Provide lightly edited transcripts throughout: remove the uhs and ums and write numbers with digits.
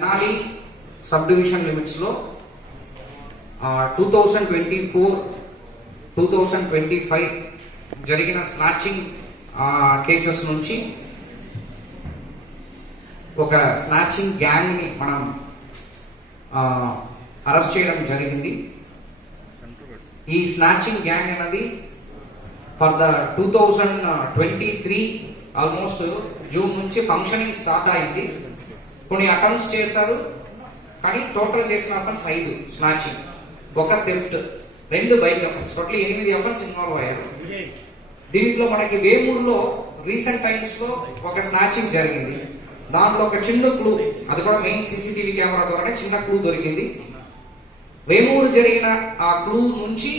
Tenali sub division limits లో 2024-2025 జరిగిన snatching cases నుంచి ఒక స్నాచింగ్ గ్యాంగ్ ని మనం అరెస్ట్ చేయడం జరిగింది. ఈ స్నాచింగ్ గ్యాంగ్ అనేది ఫర్ ద 2023 ఆల్మోస్ట్ జూన్ నుంచి ఫంక్షనింగ్ స్టార్ట్ అయింది. కొన్ని అటెంప్ట్స్ చేశారు, కానీ టోటల్ చేసిన offence 5 snatching, 1 theft, 2 bike offence, total 8 offence involve అయ్యారు. దీంట్లో మనకి వేమూరులో రీసెంట్ టైమ్స్ లో ఒక స్నాచింగ్ జరిగింది. దాంట్లో ఒక చిన్న క్లూ, అది కూడా మెయిన్ సీసీటీవీ కెమెరా ద్వారానే చిన్న క్లూ దొరికింది. వేమూరు జరిగిన ఆ క్లూ నుంచి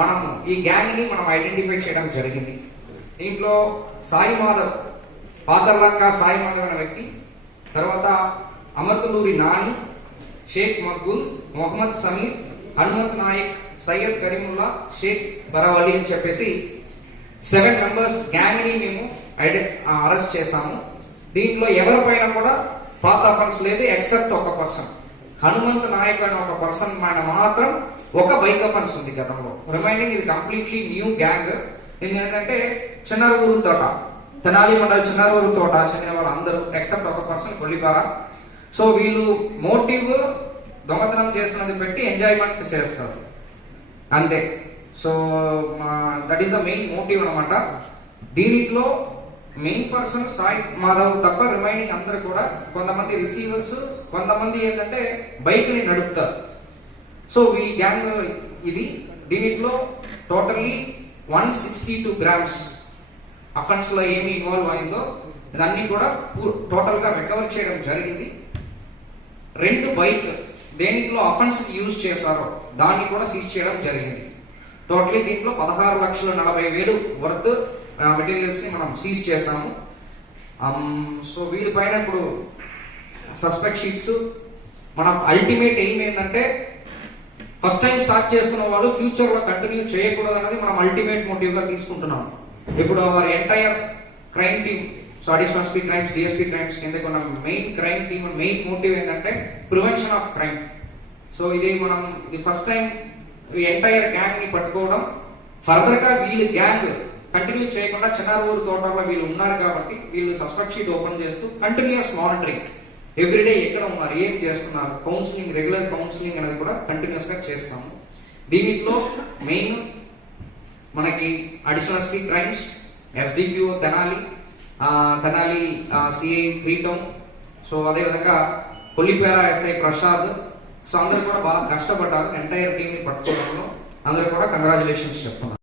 మనం ఈ గ్యాంగ్ ని మనం ఐడెంటిఫై చేయడం జరిగింది. దీంట్లో సాయి మాధవ్, పాతర్లంక సాయి మాధవ్ అనే వ్యక్తి, తర్వాత అమర్తలూరి నాని, షేక్ మక్బూల్, మొహమ్మద్ సమీర్, హనుమంత్ నాయక్, సయ్యద్ కరీముల్లా, షేక్ బరావలి అని చెప్పేసి 7 మెంబర్స్ గ్యాంగ్ ని మేము అరెస్ట్ చేశాము. దీంట్లో ఎవరిపైన కూడా పాత అఫెన్స్ లేదు ఎక్సెప్ట్ ఒక పర్సన్, హనుమంత్ నాయక్ అనే ఒక పర్సన్ పైన మాత్రం ఒక బైక్ అఫెన్స్ ఉంది గతంలో. రిమైనింగ్ ఇది కంప్లీట్లీ న్యూ గ్యాంగ్. ఏంటంటే చిన్నరూరు తోట, తెనాలి మండల్ చిన్నరూరు తోట చెందిన వాళ్ళు అందరూ ఎక్సెప్ట్ ఒక పర్సన్ కొల్లిపార. సో వీళ్ళు మోటివ్ దొంగతనం చేసినది పెట్టి ఎంజాయ్మెంట్ చేస్తారు అంతే. So that is the main motive అనమాట. దీంట్లో మెయిన్ పర్సన్ సాయి మాధవ్ తప్ప రిమైనింగ్ అందరు కూడా కొంతమంది రిసీవర్స్, కొంతమంది ఏంటంటే బైక్ ని నడుపుతారు. సో ఈ గ్యాంగ్ ఇది. దీంట్లో టోటల్లీ 162 గ్రామ్స్ అఫెన్స్ లో ఏమి ఇన్వాల్వ్ అయిందో ఇదన్నీ కూడా టోటల్ గా రికవర్ చేయడం జరిగింది. 2 బైక్ దేనిలో అఫెన్స్ యూజ్ చేశారో దాన్ని కూడా సీజ్ చేయడం జరిగింది. టోటలీ దీంట్లో 16,40,000 వర్త్ మెటీరియల్స్ ని మనం సీజ్ చేశాము. సో వీళ్ళపైన ఇప్పుడు సస్పెక్ట్ షీట్స్, మన అల్టిమేట్ ఎయిమ్ ఏంటంటే ఫస్ట్ టైం స్టార్ట్ చేసుకున్న వాళ్ళు ఫ్యూచర్ లో కంటిన్యూ చేయకూడదు అనేది మనం అల్టిమేట్ మోటివ్ గా తీసుకుంటున్నాం. ఇప్పుడు our entire crime team, so additional SP crimes, DSP crimes కింద ఉన్న main crime team main motive ఏంటంటే ప్రివెన్షన్ ఆఫ్ క్రైమ్. సో ఇది ఫస్ట్ టైం ఈ ఎంటైర్ గ్యాంగ్ ని పట్టుకోవడం. ఫర్దర్ గా వీళ్ళు గ్యాంగ్ కంటిన్యూ చేయకుండా చిన్నారూరు తోటలో వీళ్ళు ఉన్నారు కాబట్టి వీళ్ళు సస్పెక్ట్ షీట్ ఓపెన్ చేస్తూ కంటిన్యూస్ మానిటరింగ్, ఎవ్రీడే ఎక్కడ ఉన్నారు, ఏం చేస్తున్నారు, కౌన్సిలింగ్, రెగ్యులర్ కౌన్సిలింగ్ అనేది కూడా కంటిన్యూస్ గా చేస్తాము. దీంట్లో మెయిన్ మనకి additional SP crimes, SDPO Tenali, CI 3 town, so అదేవిధంగా కొల్లిపేర ఎస్ఐ ప్రసాద్, సో అందరూ కూడా బాగా కష్టపడ్డారు ఎంటైర్ టీమ్ ని పట్టుకోవడంలో. అందరూ కూడా కంగ్రాచులేషన్స్ చెప్తున్నారు.